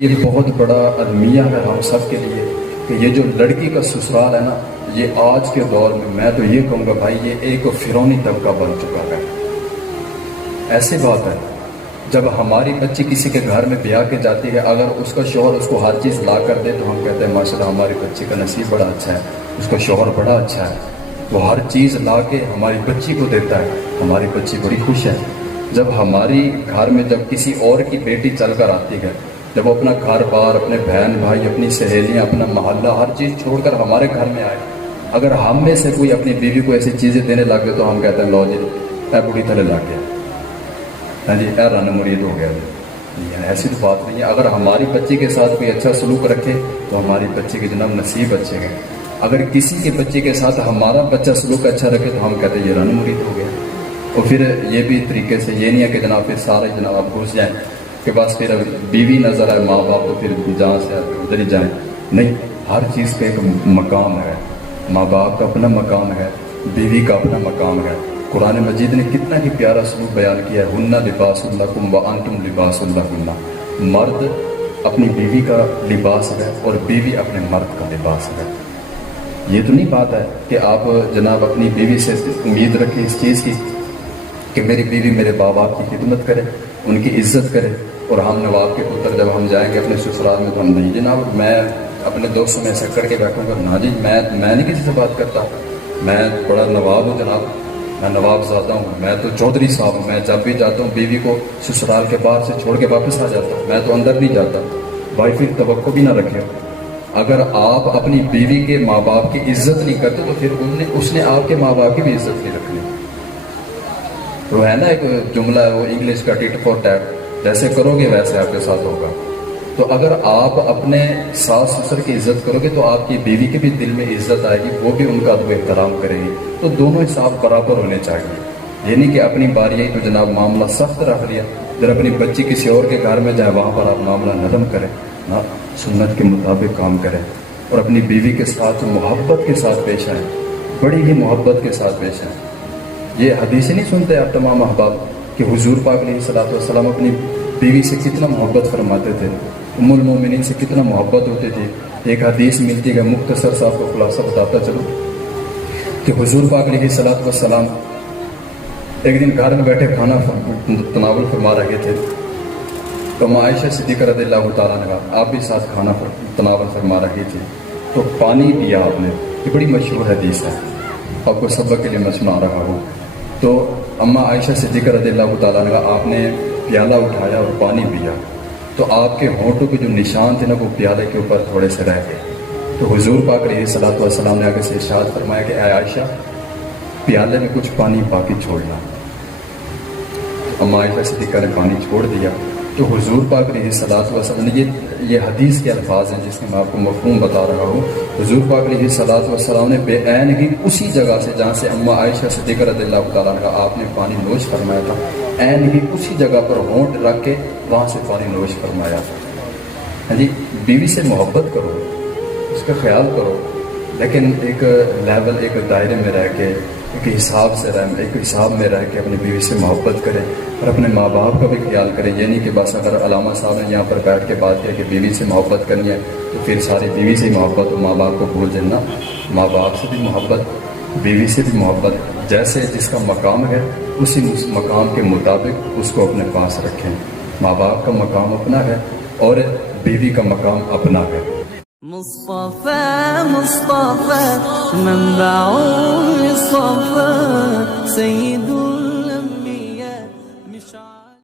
یہ بہت بڑا المیہ ہے ہم سب کے لیے کہ یہ جو لڑکی کا سسرال ہے نا، یہ آج کے دور میں تو یہ کہوں گا بھائی یہ ایک فرعونی طبقہ بن چکا ہے۔ ایسی بات ہے جب ہماری بچی کسی کے گھر میں بیاہ کے جاتی ہے، اگر اس کا شوہر اس کو ہر چیز لا کر دے تو ہم کہتے ہیں ماشاءاللہ ہماری بچی کا نصیب بڑا اچھا ہے، اس کا شوہر بڑا اچھا ہے، وہ ہر چیز لا کے ہماری بچی کو دیتا ہے، ہماری بچی بڑی خوش ہے۔ جب ہماری گھر میں جب کسی اور کی بیٹی چل کر آتی ہے، جب وہ اپنا گھر بار، اپنے بہن بھائی، اپنی سہیلیاں، اپنا محلہ، ہر چیز چھوڑ کر ہمارے گھر میں آئے، اگر ہم میں سے کوئی اپنی بیوی کو ایسی چیزیں دینے لگے تو ہم کہتے ہیں لو جی اے بڑی تھلے لگ گیا، ہاں جی اے رن مرید ہو گیا جی۔ ایسی تو بات نہیں ہے۔ اگر ہماری بچی کے ساتھ کوئی اچھا سلوک رکھے تو ہماری بچی کے جناب نصیب اچھے ہیں، اگر کسی کے بچے کے ساتھ ہمارا بچہ سلوک اچھا رکھے تو ہم کہتے ہیں یہ رن مرید ہو گیا۔ اور پھر یہ بھی طریقے سے یہ نہیں ہے کہ جناب پھر سارے جناب آپ گھس جائیں کہ بس پھر بیوی نظر آئے ماں باپ تو پھر جہاں سے ادھر ہی جائیں، نہیں، ہر چیز کا ایک مقام ہے، ماں باپ کا اپنا مقام ہے، بیوی کا اپنا مقام ہے۔ قرآن مجید نے کتنا ہی پیارا سلوک بیان کیا ہے، ہن لباس لکم وانتم لباس لہن، مرد اپنی بیوی کا لباس ہے اور بیوی اپنے مرد کا لباس ہے۔ یہ تو نہیں بات ہے کہ آپ جناب اپنی بیوی سے امید رکھیں اس چیز کی کہ میری بیوی میرے ماں باپ کی خدمت کرے، ان کی عزت کرے، اور ہم نواب کے پتر جب ہم جائیں گے اپنے سسرال میں تو ہم نہیں جناب میں اپنے دوستوں میں ایسا کر کے بیٹھوں گا، نہ جی میں نہیں کسی سے بات کرتا، میں بڑا نواب ہوں جناب، میں نواب زادہ ہوں، میں تو چودھری صاحب ہوں، میں جب بھی جاتا ہوں بیوی کو سسرال کے باہر سے چھوڑ کے واپس آ جاتا ہوں، میں تو اندر نہیں جاتا۔ بھائی پھر توقع بھی نہ رکھے، اگر آپ اپنی بیوی کے ماں باپ کی عزت نہیں کرتے تو پھر اس نے آپ کے ماں باپ کی بھی عزت نہیں رکھنی۔ تو ہے نا ایک جملہ ہے وہ انگلش کا ٹٹ فار ٹیٹ، جیسے کرو گے ویسے آپ کے ساتھ ہوگا۔ تو اگر آپ اپنے ساس سسر کی عزت کرو گے تو آپ کی بیوی کے بھی دل میں عزت آئے گی، وہ بھی ان کا ادب احترام کرے گی، تو دونوں حساب برابر ہونے چاہیے۔ یہ نہیں کہ اپنی باری آئی تو جناب معاملہ سخت رکھ لیا، جب اپنی بچی کسی اور کے گھر میں جائے وہاں پر آپ معاملہ نرم کریں، نہ سنت کے مطابق کام کریں، اور اپنی بیوی کے ساتھ محبت کے ساتھ پیش آئیں، بڑی ہی محبت کے ساتھ پیش آئیں۔ یہ حدیثیں نہیں سنتے آپ تمام احباب کہ حضور پاک علیہ الصلوۃ والسلام اپنی بیوی سے کتنا محبت فرماتے تھے، ام المومنین سے کتنا محبت ہوتی تھی۔ ایک حدیث ملتی ہے، مختصر صاحب کو خلاصہ بتاتا چلو کہ حضور پاک علیہ الصلوۃ والسلام ایک دن گھر میں بیٹھے کھانا تناول فرما رہے تھے، تو ماں عائشہ صدیقہ رضی اللہ تعالیٰ عنہا آپ بھی ساتھ کھانا تناول فرما رہی تھی، تو پانی پیا آپ نے، یہ بڑی مشہور حدیث ہے، آپ کو سبق کے لیے میں سنا رہا ہوں۔ تو اماں عائشہ صدیقہ رضی اللہ تعالیٰ عنہ آپ نے پیالہ اٹھایا اور پانی پیا، تو آپ کے ہونٹوں کے جو نشان تھے نا وہ پیالے کے اوپر تھوڑے سے رہ گئے، تو حضور پاک علیہ الصلوۃ والسلام نے آگے سے ارشاد فرمایا کہ اے عائشہ پیالے میں کچھ پانی باقی چھوڑنا۔ اماں عائشہ صدیقہ نے پانی چھوڑ دیا، تو حضور پاک علیہ الصلوۃ والسلام نے یہ حدیث کے الفاظ ہیں جس میں میں آپ کو مفہوم بتا رہا ہوں، حضور پاک علیہ الصلوۃ والسلام نے بے عین ہی اسی جگہ سے جہاں سے اماں عائشہ صدیقہ رضی اللہ تعالیٰ عنہ آپ نے پانی نوش فرمایا تھا، عین ہی اسی جگہ پر ہونٹ رکھ کے وہاں سے پانی نوش فرمایا۔ ہاں جی، بیوی سے محبت کرو، اس کا خیال کرو، لیکن ایک لیول، ایک دائرے میں رہ کے، ایک حساب میں رہ کے اپنی بیوی سے محبت کرے اور اپنے ماں باپ کا بھی خیال کرے۔ یہ نہیں کہ بس اگر علامہ صاحب نے یہاں پر بیٹھ کے بات کیا کہ بیوی سے محبت کرنی ہے تو پھر ساری بیوی سے محبت اور ماں باپ کو بھول جانا۔ ماں باپ سے بھی محبت، بیوی سے بھی محبت، جیسے جس کا مقام ہے اسی مقام کے مطابق اس کو اپنے پاس رکھیں۔ ماں باپ کا مقام اپنا ہے اور بیوی کا مقام اپنا ہے۔ مصطفى مصطفى منبع الصفا سيد